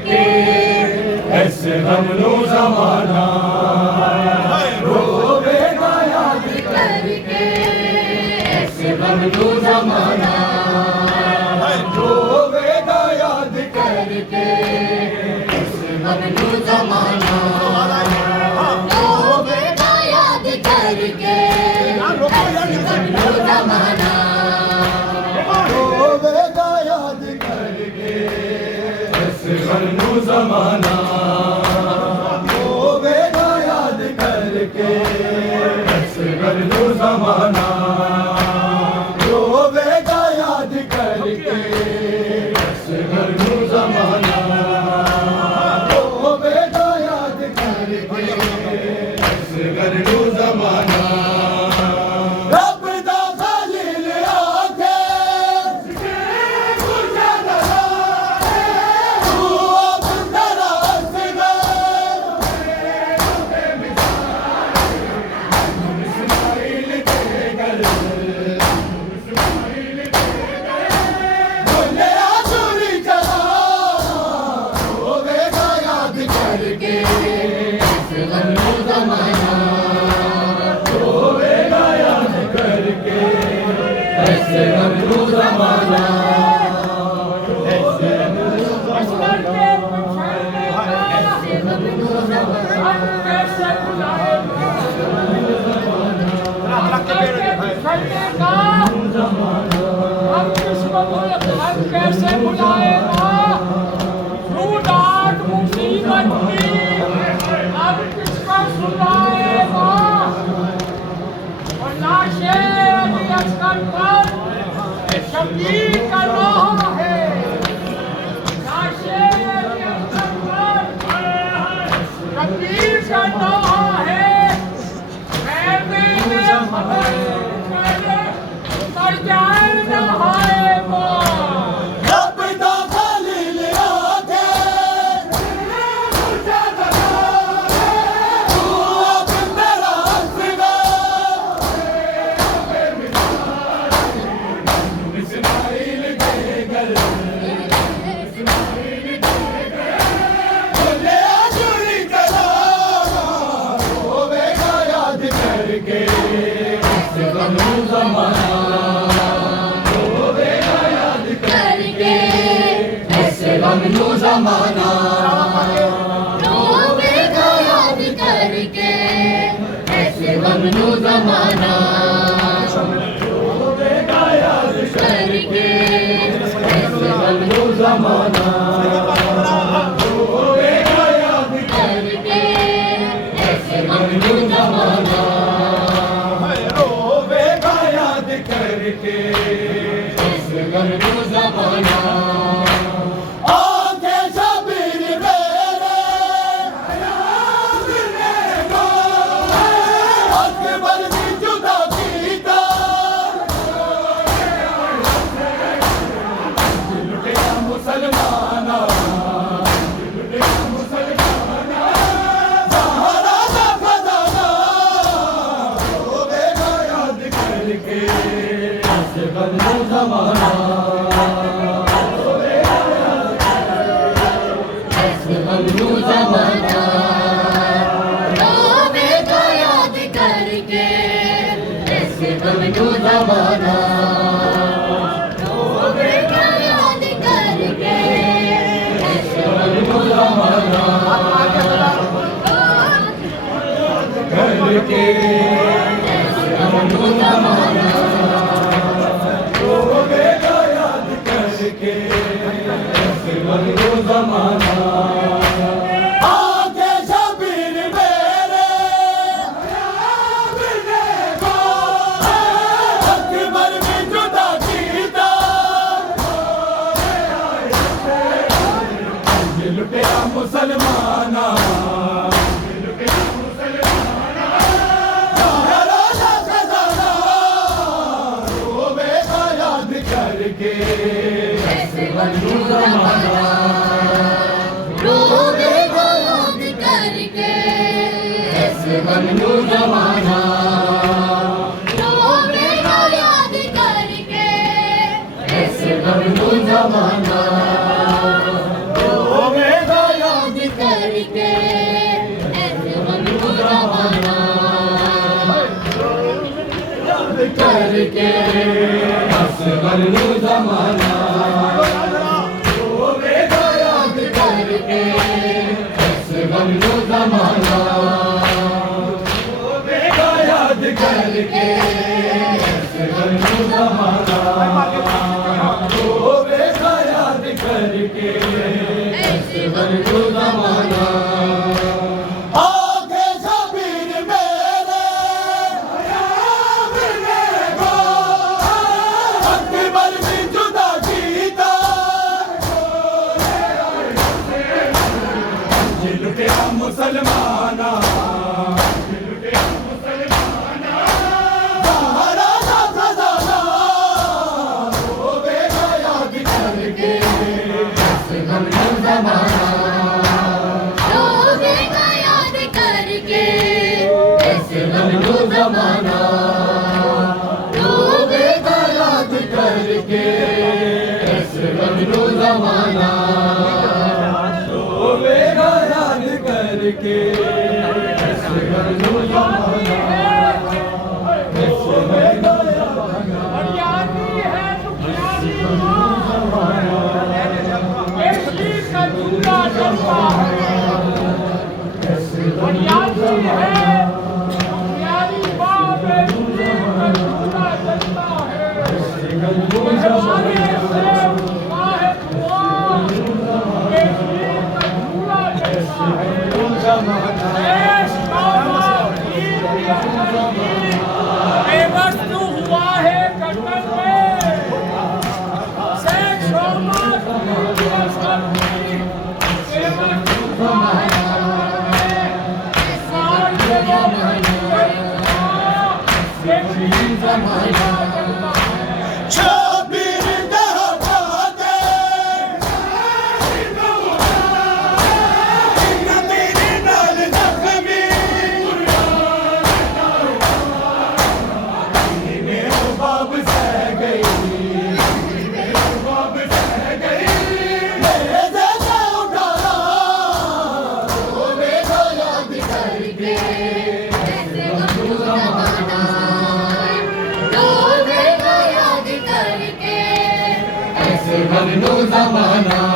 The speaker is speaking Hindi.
करके ऐसे हमनो जमाना रोवेगा याद करके ऐसे हमनो जमाना रोवेगा याद करके ऐसे हमनो जमाना रोवेगा याद करके ऐसे हमनो जमाना रोवेगा याद करके ऐसे हमनो जमाना रोवेगा याद करके ऐसे हमनो जमाना रोवेगा याद करके ऐसे हमनो जमाना रोवेगा याद करके ऐसे हमनो जमाना रब दा खलील आके ऐसे हमनो जमाना ऐसे हमनो कैसे बुलाएगा रूदात मुसीबत की अब किसका सुनाएगा और लाशें असकर पर शबीर का रहा है लाशें असकर पर शबीर का रहा है मैं मर जाए नहाए रब दा खलील आके तू अब मेरा हस्ना इस्माइल के घर बोले आजुरी कला रोवेगा याद करके ऐसे हमनो जमाना रोवेगा याद करके ऐसे हमनो जमाना रोवेगा याद करके ऐसे हमनो जमाना रोवेगा याद करके ऐसे हमनो जमाना रोवेगा याद करके ऐसे हमनो जमाना रोवेगा याद करके ऐसे हमनो जमाना आके शबीर मेरे अकबर भी जुदा कीता लुटिया मुसलमाना सहारा दा खजाना रोवेगा याद करके ऐसे हमनो जमाना ऐसे हमनो जमाना रोवेगा याद करके ऐसे हमनो जमाना रोवेगा याद करके ऐसे हमनो जमाना करके ऐसे हमनो जमाना रोवेगा याद करके ऐसे हमनो जमाना आके शबीर मेरे अकबर भी जुदा कीता ये लुटिया मुसलमाना सहारा दा खजाना रोवेगा याद करके ऐसे हमनो जमाना रोवेगा याद करके ऐसे हमनो जमाना रोवेगा याद करके ऐसे हमनो जमाना रोवेगा असगर नु जमाना होवेगा याद करके असगर नु जमाना होवेगा याद करके असगर नु जमाना होवेगा याद करके असगर नु जमाना मुसलमाना होवेगा याद करके असगर नु जमाना होवेगा याद करके असगर नु जमाना होवेगा याद करके असगर नु जमाना होवेगा याद करके असगर नु जमाना होवेगा हरियाणी है दुखियारी केसरी का चूड़ा चलता है हरियाणी है दुखियारी बाप केसरी का चूड़ा चलता है मेहरबानी से माहे कुआं केसरी का चूड़ा चलता है देश का वीर बेवस्तु हुआ है कटन में शेख शोहमत बेवस्तु हुआ है साल के छबीर दहबादे नबीर नाल जख्मी मेरे बाब सह गई मेरे बाब सह गई मेरे जैसा उठाना होवेगा याद करके ऐसे गम जमाना होवेगा याद करके असगर नु जमाना